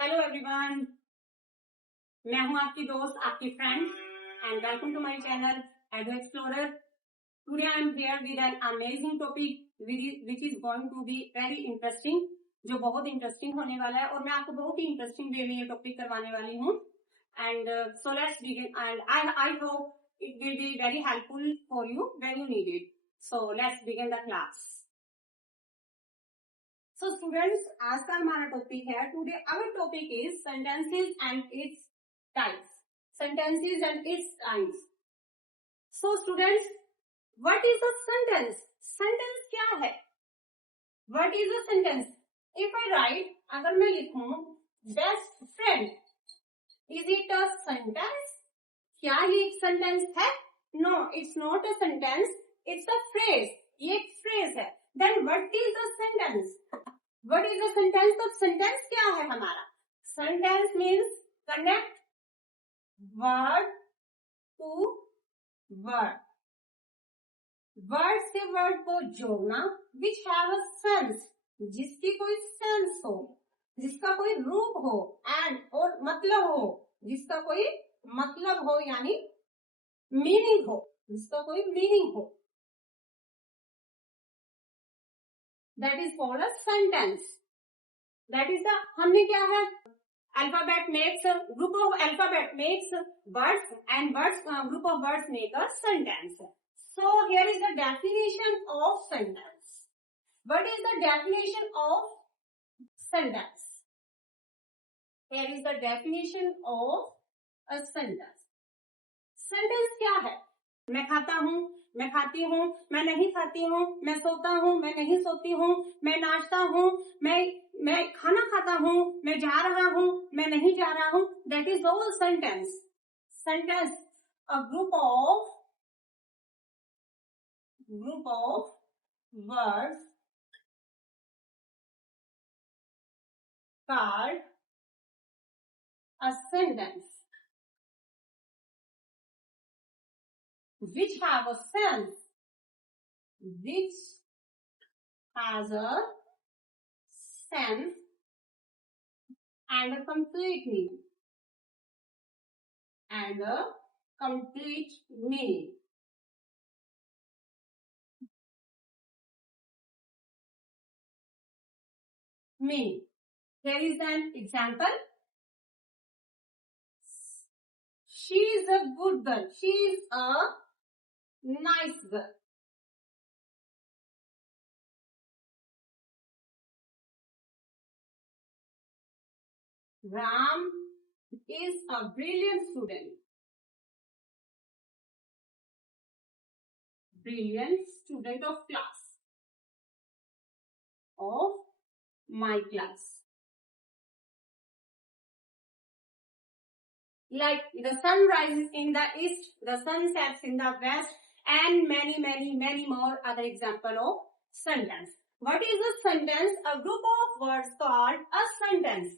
Hello everyone, मैं हूं आपकी दोस्त, आपकी friend and welcome to my channel Ado explorer. Today I am here with an amazing topic which is going to be very interesting, जो बहुत interesting होने वाला है और मैं आपको बहुत ही इंटरेस्टिंग वे में ये टॉपिक करवाने वाली हूँ। And so let's begin and I hope it will be very helpful for you when you need it. So let's begin the class. So students, आज का हमारा टॉपिक है today our topic is sentences and its types. Sentences and its types. So students, what is a sentence? Sentence क्या है? What is a sentence? If I write, अगर मैं लिखूं best friend, is it a sentence? क्या ये एक sentence है? No, it's not a sentence. It's a phrase. ये एक phrase है. Then what is a sentence? What is a sentence? तो sentence क्या है हमारा? Sentence means connect word to word. Word से word को जोड़ना, which have a sense, जिसकी कोई sense हो, जिसका कोई रूप हो, and और मतलब हो, जिसका कोई मतलब हो यानी meaning हो, जिसका कोई meaning हो. That is called a sentence. That is the हमने क्या है? Alphabet makes group of alphabet makes words and words group of words make a sentence. So here is the definition of sentence. What is the definition of sentence? Here is the definition of a sentence. Sentence क्या है? मैं खाता हूँ, मैं खाती हूँ, मैं नहीं खाती हूँ, मैं सोता हूँ, मैं नहीं सोती हूँ, मैं नाचता हूँ, मैं खाना खाता हूँ, मैं जा रहा हूँ, मैं नहीं जा रहा हूँ. That is all sentence. Sentence, a group of words called a sentence, which have a sense, which has a sense and a complete meaning. And a complete meaning. Meaning. Here is an example. She is a good girl. She is a nice girl. Ram is a brilliant student. Brilliant student of class. Of my class. Like the sun rises in the east, the sun sets in the west, and many more other example of sentence. What is a sentence? A group of words called a sentence,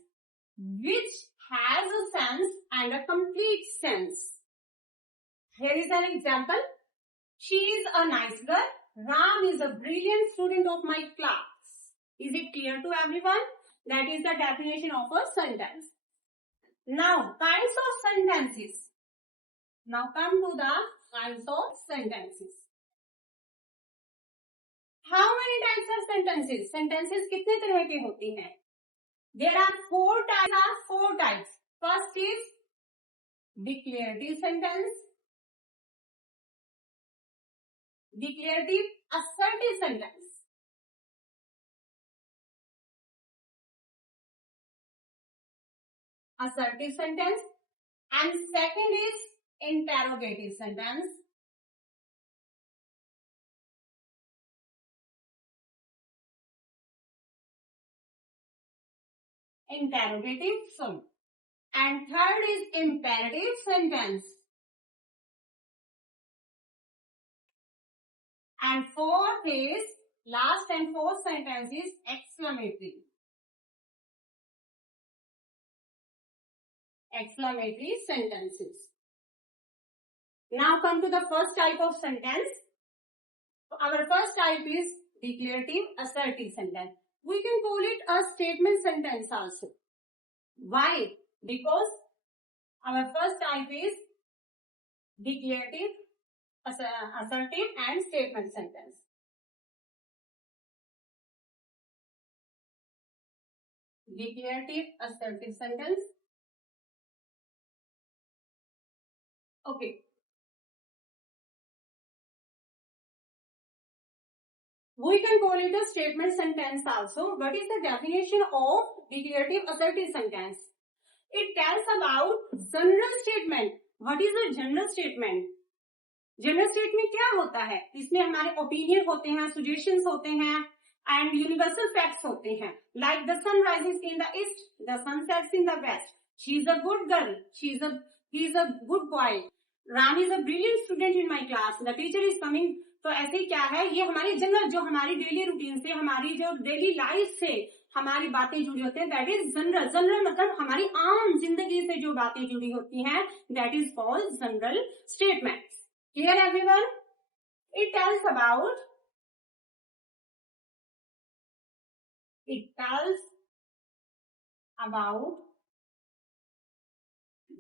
which has a sense and a complete sense. Here is an example. She is a nice girl. Ram is a brilliant student of my class. Is it clear to everyone? That is the definition of a sentence. Now, kinds of sentences. Now come to the kinds of sentences. How many types of sentences? Sentences कितने तरह के होती हैं? There are four types. First is declarative sentence, declarative assertive sentence, assertive sentence, and second is interrogative sentence. Interrogative sentence. And third is imperative sentence. And fourth is, last and fourth sentence is exclamatory. Exclamatory sentences. Now come to the first type of sentence. Our first type is declarative assertive sentence. We can call it a statement sentence also. Why? Because our first type is declarative, assertive and statement sentence. Declarative, assertive sentence. Okay. We can call it a statement sentence also. What is the definition of declarative assertive sentence? It tells about general statement. What is a general statement? General statement क्या होता है? इसमें हमारे opinion होते हैं, suggestions होते हैं and universal facts होते हैं. Like the sun rises in the east, the sun sets in the west. She is a good girl, he is a good boy. Ram is a brilliant student in my class. The teacher is coming. तो ऐसे क्या है, ये हमारी general, जो हमारी daily routine से, हमारी जो डेली लाइफ से हमारी बातें जुड़ी होती हैं, दैट इज जनरल. जनरल मतलब हमारी आम जिंदगी से जो बातें जुड़ी होती हैं, that is called general statement. Clear everyone? It tells about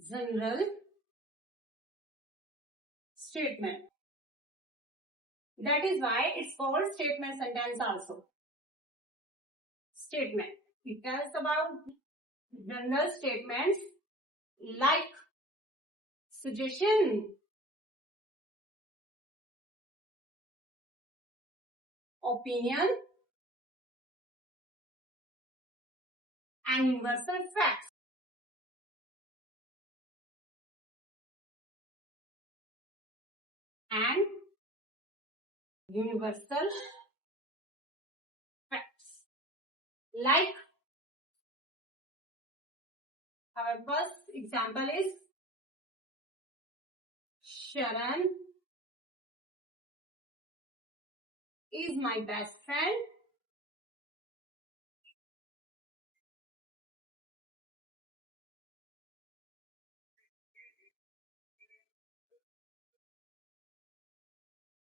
general statement. That is why it's called statement sentence also. Statement. It tells about general statements like suggestion, opinion and universal facts. And universal facts. Like our first example is Sharan is my best friend.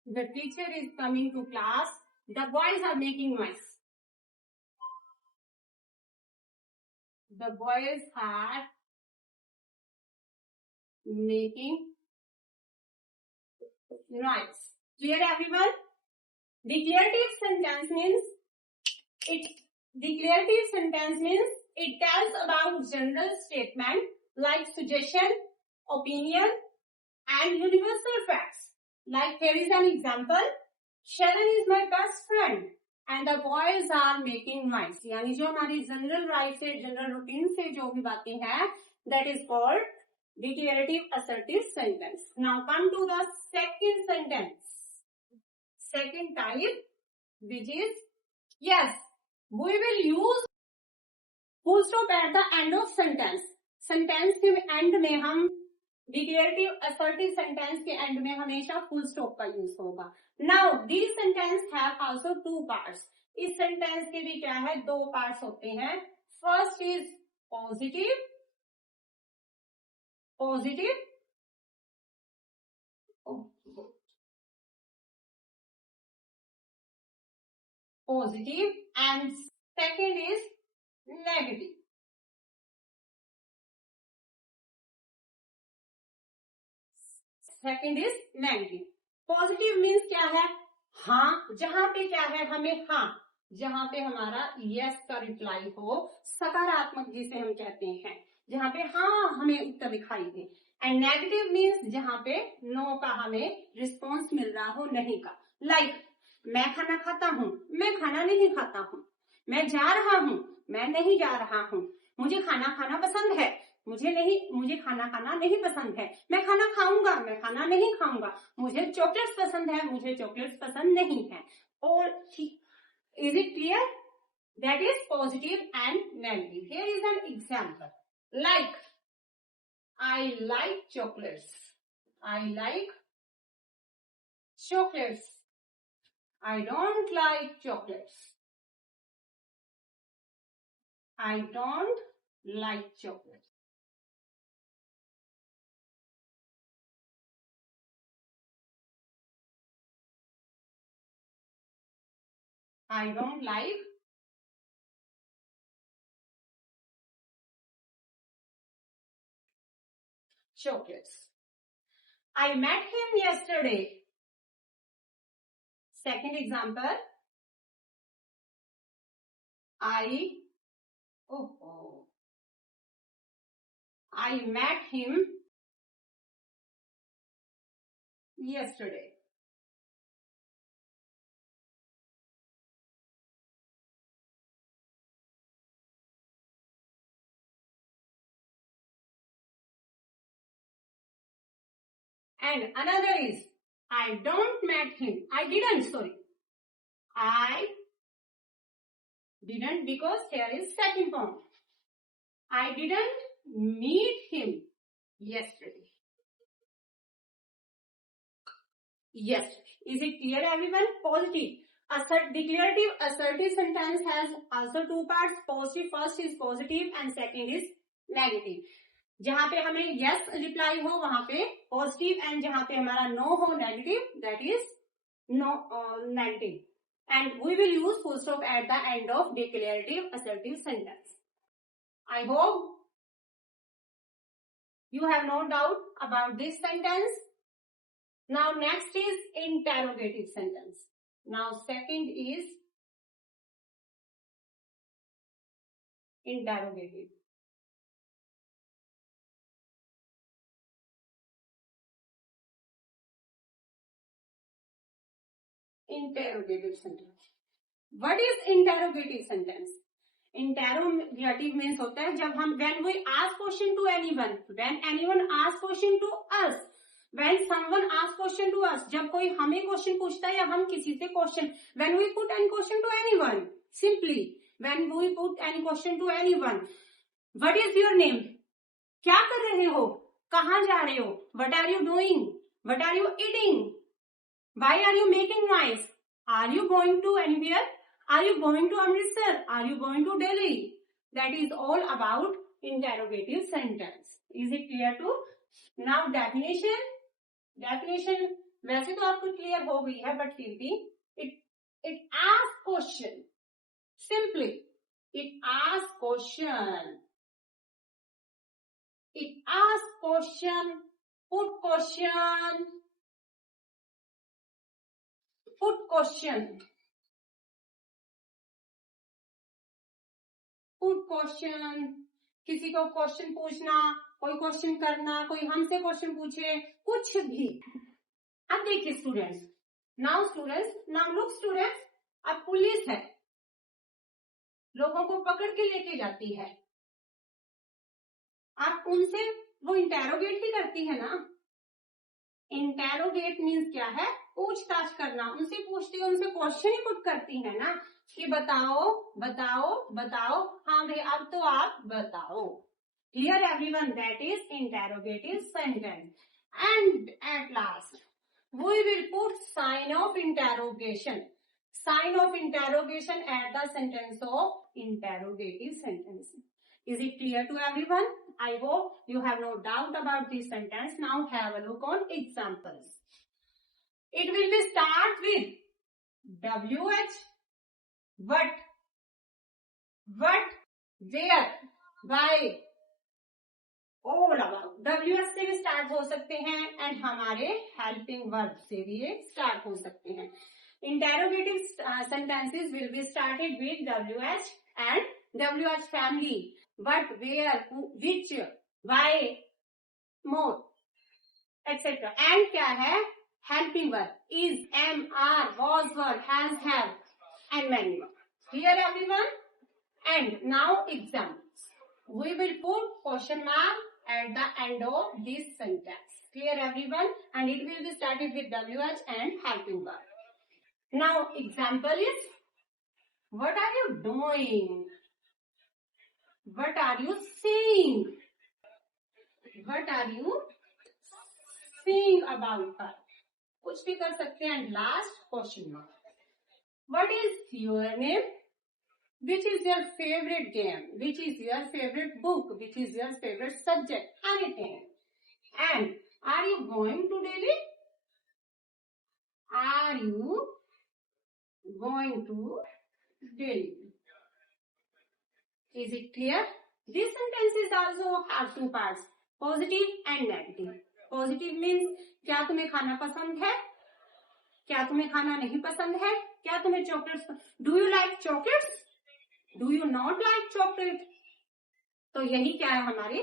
The teacher is coming to class. The boys are making noise. The boys are making noise. Clear everyone? Declarative sentence means it tells about general statement like suggestion, opinion and universal facts. Like here is an example. Sharon is my best friend and the boys are making noise. यानी जो हमारी general life से, general routine से जो भी बातें हैं, that is called declarative assertive sentence. Now come to the second sentence. Second type, which is, yes, we will use full stop at the end of sentence. Sentence के end में हम declarative assertive sentence के and में हमेशा full stop का use होगा. Now this sentence have also two parts. इस sentence के भी क्या है, दो पार्ट्स होते हैं. First is positive and second is negative. Second is negative. Positive means क्या है, हाँ, जहां पे क्या है हमें, हाँ, जहां पे हमारा यस का रिप्लाई हो, सकारात्मक जिसे हम कहते हैं, जहां पे हाँ हमें उत्तर दिखाई दे. एंड नेगेटिव मीन्स जहां पे नो का हमें रिस्पॉन्स मिल रहा हो, नहीं का. लाइक मैं खाना खाता हूँ, मैं खाना नहीं खाता हूँ. मैं जा रहा हूँ, मैं नहीं जा रहा हूँ. मुझे खाना खाना पसंद है, मुझे खाना खाना नहीं पसंद है. मैं खाना खाऊंगा, मैं खाना नहीं खाऊंगा. मुझे चॉकलेट्स पसंद है, मुझे चॉकलेट्स पसंद नहीं है. और is it clear? That is positive and negative. Here is an example. Like I like chocolates. I like chocolates. I don't like chocolates. I don't like chocolates. I don't like chocolates. I met him yesterday. Second example. I met him yesterday. And another is, I don't met him. I didn't because here is second form. I didn't meet him yesterday. Yesterday. Is it clear, everyone? Positive. Declarative assertive sentence has also two parts. Positive, first is positive and second is negative. जहां पे हमें yes reply हो वहां पे positive and जहां पे हमारा no हो negative, that is no negative. And we will use full stop at the end of declarative assertive sentence. I hope you have no doubt about this sentence. Now next is interrogative sentence. Now second is interrogative. Interrogative sentence. What is interrogative sentence? Interrogative means होता है जब हम when we ask question to anyone, when anyone ask question to us, when someone ask question to us, जब कोई हमें question पूछता है या हम किसी से question, when we put any question to anyone, simply when we put any question to anyone, what is your name? क्या कर रहे हो? कहाँ जा रहे हो? What are you doing? What are you eating? Why are you making noise? Are you going to anywhere? Are you going to Amritsar? Are you going to Delhi? That is all about interrogative sentence. Is it clear too? Now definition. Definition वैसे तो आपको clear हो गई है, but फिर भी it asks question. Simply, it asks question. It asks question. Put question. Put question. Put question. किसी को क्वेश्चन पूछना, कोई क्वेश्चन करना, कोई हमसे क्वेश्चन पूछे, कुछ भी. अब देखिए स्टूडेंट्स, नाउ लुक स्टूडेंट्स, अब पुलिस है, लोगों को पकड़ के लेके जाती है, आप उनसे वो इंटेरोगेट ही करती है ना. इंटेरोगेट मीन्स क्या है? पूछताछ करना. उनसे पूछती है, उनसे क्वेश्चन ही पुट करती है ना कि बताओ बताओ बताओ, हाँ भाई अब तो आप बताओ. Clear everyone? That is interrogative sentence. And at last we will put sign of interrogation. Sign of interrogation at the sentence of interrogative sentence. Is it clear to everyone? I hope you have no doubt about this sentence. Now have a look on examples. It will be start with WH, what, where, why, all about. WH से भी start हो सकते हैं and हमारे helping verb से भी start हो सकते हैं. Interrogative sentences will be started with WH and WH family. What, where, who, which, why, more, etc. And क्या है? Helping verb is, am, are, was, were, has, have, and many more. Clear everyone? And now examples. We will put question mark at the end of this sentence. Clear everyone? And it will be started with WH and helping verb. Now example is, what are you doing? What are you saying? What are you saying about her? कुछ भी कर सकते हैं. And last question mark. What is your name? Which is your favorite game? Which is your favorite book? Which is your favorite subject? Anything. And are you going to Delhi? Are you going to Delhi? Is it clear? This sentence is also have two parts. Positive and negative. Positive means क्या तुम्हें खाना पसंद है, क्या तुम्हें खाना नहीं पसंद है, क्या तुम्हें chocolates, do you like chocolates, do you not like chocolate. तो यही क्या है हमारे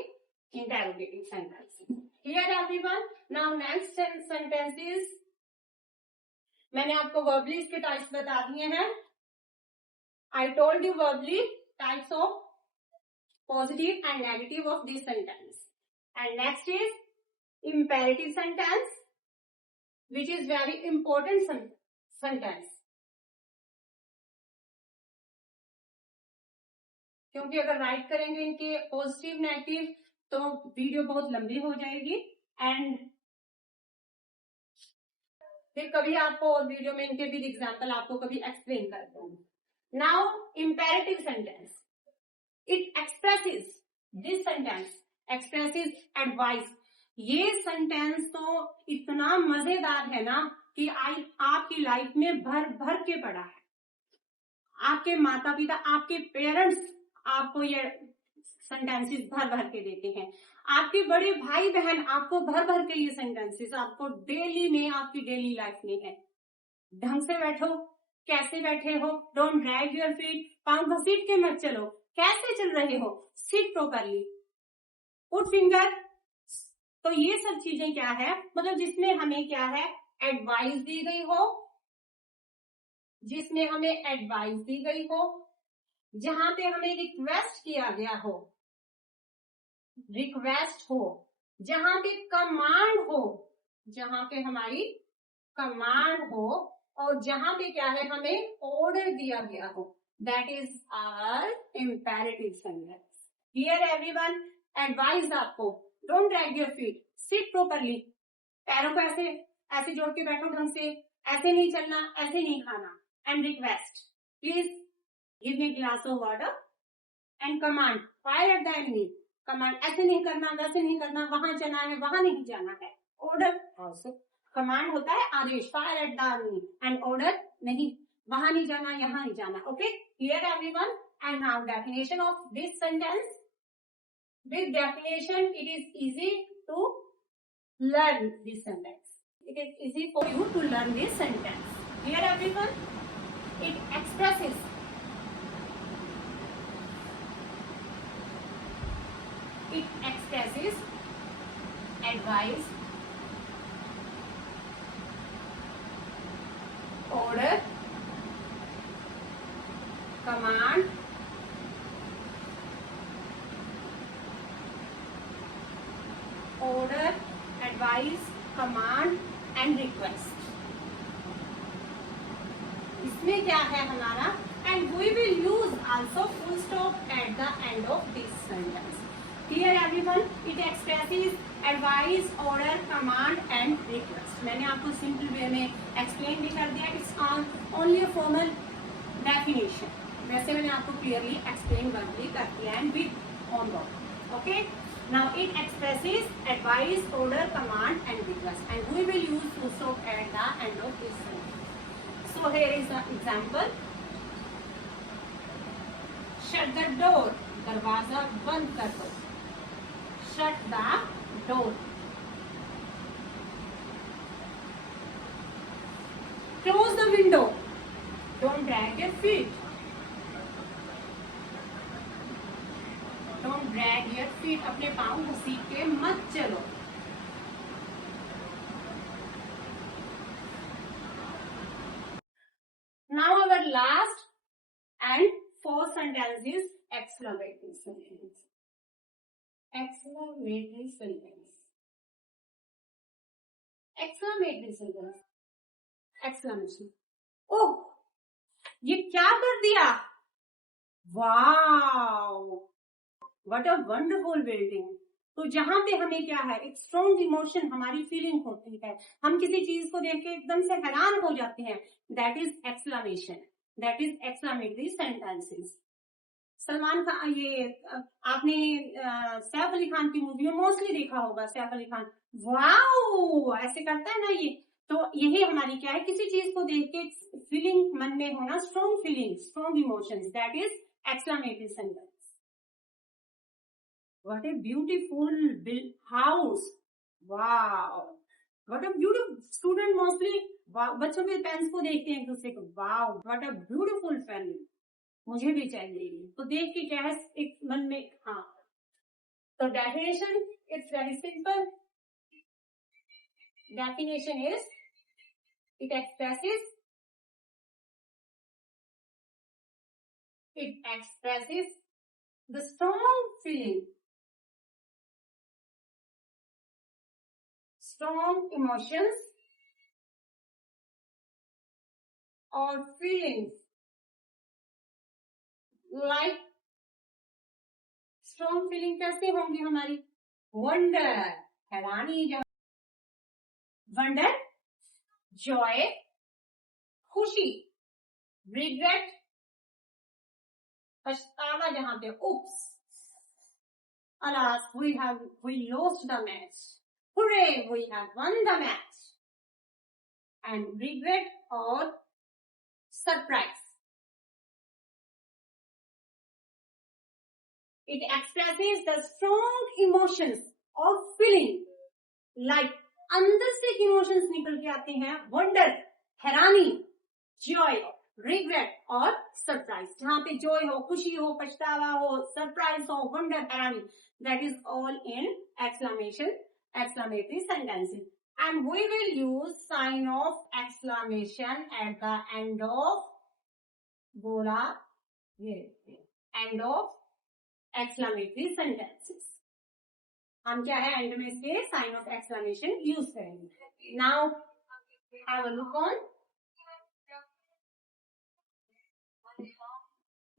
interrogative sentence. Clear everyone. Now next sentence is, मैंने आपको वर्बली इसके टाइप्स बता दिए हैं। I told you verbally types of positive and negative of this sentence. And next is imperative sentence, which is very important sentence, क्योंकि अगर right करेंगे इनके पॉजिटिव नेगेटिव तो वीडियो बहुत लंबी हो जाएगी एंड फिर कभी आपको वीडियो में इनके भी एग्जांपल आपको कभी एक्सप्लेन कर दूंगी। Now imperative sentence, it expresses, this sentence expresses advice. ये सेंटेंस तो इतना मजेदार है ना कि आपकी लाइफ में भर भर के पड़ा है। आपके माता पिता, आपके पेरेंट्स आपको ये सेंटेंसेस भर भर के देते हैं। आपके बड़े भाई बहन आपको भर भर के ये सेंटेंसेस आपको डेली में, आपकी डेली लाइफ में है। ढंग से बैठो, कैसे बैठे हो, डोंट ड्रैग योर फीट, पांव घसीट के मत चलो, कैसे चल रहे हो, सिट प्रॉपरली, पुट फिंगर। तो ये सब चीजें क्या है, मतलब जिसमें हमें क्या है, एडवाइस दी गई हो, जिसमें हमें एडवाइस दी गई हो, जहां पे हमें रिक्वेस्ट किया गया हो, रिक्वेस्ट हो, जहां पे कमांड हो, जहां पे हमारी कमांड हो, और जहां पे क्या है, हमें ऑर्डर दिया गया हो, that is our imperative sentence. Clear everyone. Advice आपको, don't drag your feet, sit properly, पैरों को ऐसे ऐसे जोड़ के बैठो ढंग से, ऐसे नहीं चलना, ऐसे नहीं खाना। And request, please give me glass of water. And command, fire at the enemy, command ऐसे नहीं करना, वैसे नहीं करना, वहां जाना है, वहां नहीं जाना है। ऑर्डर ऑल्सो, कमांड होता है आदेश, fire at the enemy, and order नहीं, वहां नहीं जाना, यहाँ नहीं जाना। Okay, clear everyone. And now definition of this sentence. With definition, it is easy to learn this sentence. It is easy for you to learn this sentence. Clear everyone? It expresses advice, order, command, order, advice, command and request. इसमें क्या है हमारा, and we will use also full stop at the end of this sentence. Clear everyone? It expresses advice, order, command and request. मैंने आपको simple way में explain भी कर दिया. It's only a formal definition. वैसे मैंने आपको clearly explain verbally कर दिया and with on board. Okay? Now it expresses advice, order, command and request, and we will use full stop at the end of this sentence. So here is the example. Shut the door. दरवाजा बंद कर दो. Shut the door. Close the window. Don't drag your feet. Don't drag your feet. अपने पाँव घसीट के मत चलो. Now our last and fourth sentence is exclamatory sentence. Exclamatory sentence. Exclamatory sentence. Exclamation. ओह, ये क्या कर दिया? वाव, व्हाट अ वंडरफुल बिल्डिंग. तो जहां पे हमें क्या है, एक स्ट्रॉन्ग इमोशन, हमारी फीलिंग होती है, हम किसी चीज को देख के एकदम से हैरान हो जाते हैं, that is exclamation, that is exclamatory sentences. Salman Khan, ये आपने सैफ अली खान की मूवी में मोस्टली देखा होगा, सैफ अली खान वाओ ऐसे करता है ना ये. तो यही हमारी क्या है, किसी चीज को देख के फीलिंग मन में होना, strong feeling, strong emotions, that is exclamatory sentence. What a beautiful house. Wow. What a beautiful student mostly बच्चों के पेन्स को देखते हैं एक दूसरे को. Wow. What a beautiful pen. मुझे भी चाहिए. तो देख के क्या है एक मन में. हाँ. So definition, it's very simple. Definition is, it expresses the strong feeling, strong emotions or feelings like strong feeling कैसे होंगी हमारी? Wonder, हैरानी, wonder, joy, खुशी, regret, पछतावा जहाँ पे, oops, alas, we lost the match, hooray, we have won the match, and regret or surprise. It expresses the strong emotions or feeling like अंदर से इमोशंस निकल के आते हैं. वंडर, हैरानी, जॉय, रिग्रेट और सरप्राइज. जहाँ पे जॉय हो, खुशी हो, पछतावा हो, सरप्राइज हो, वंडर, हैरानी, that is all in exclamatory sentences. And we will use sign of exclamation at the end of बोला end of exclamatory sentences. हम क्या है एंड में इसके साइन ऑफ एक्सक्लेमेशन यूज करेंगे. Now have a look on.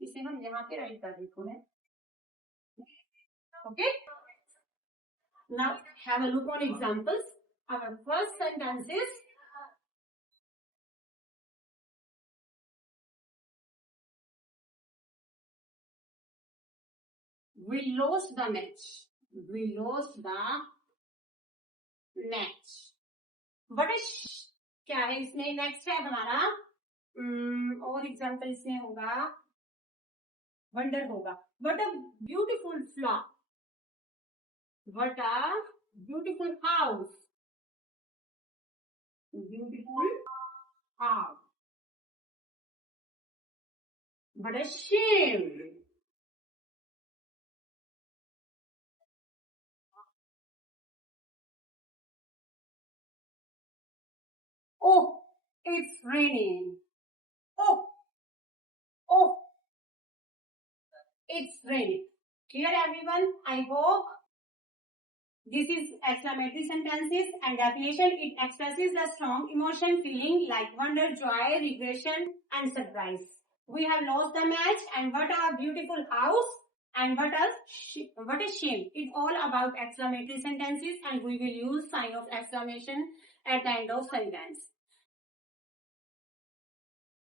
इसे हम यहाँ पे राइट कर देते हैं. Okay. Now have a look on examples. Our first sentence is we lost the match. We lost the match. But क्या है इसमें? नेक्स्ट है हमारा और एग्जाम्पल इसमें होगा वंडर होगा. What a beautiful flower. What a beautiful house. Beautiful house. What a shame. Oh, it's raining. Oh, it's raining. Clear everyone? I hope this is exclamatory sentences and definition. It expresses the strong emotion, feeling like wonder, joy, regression and surprise. We have lost the match and what a beautiful house and what a shame. It's all about exclamatory sentences and we will use sign of exclamation at the end of sentence.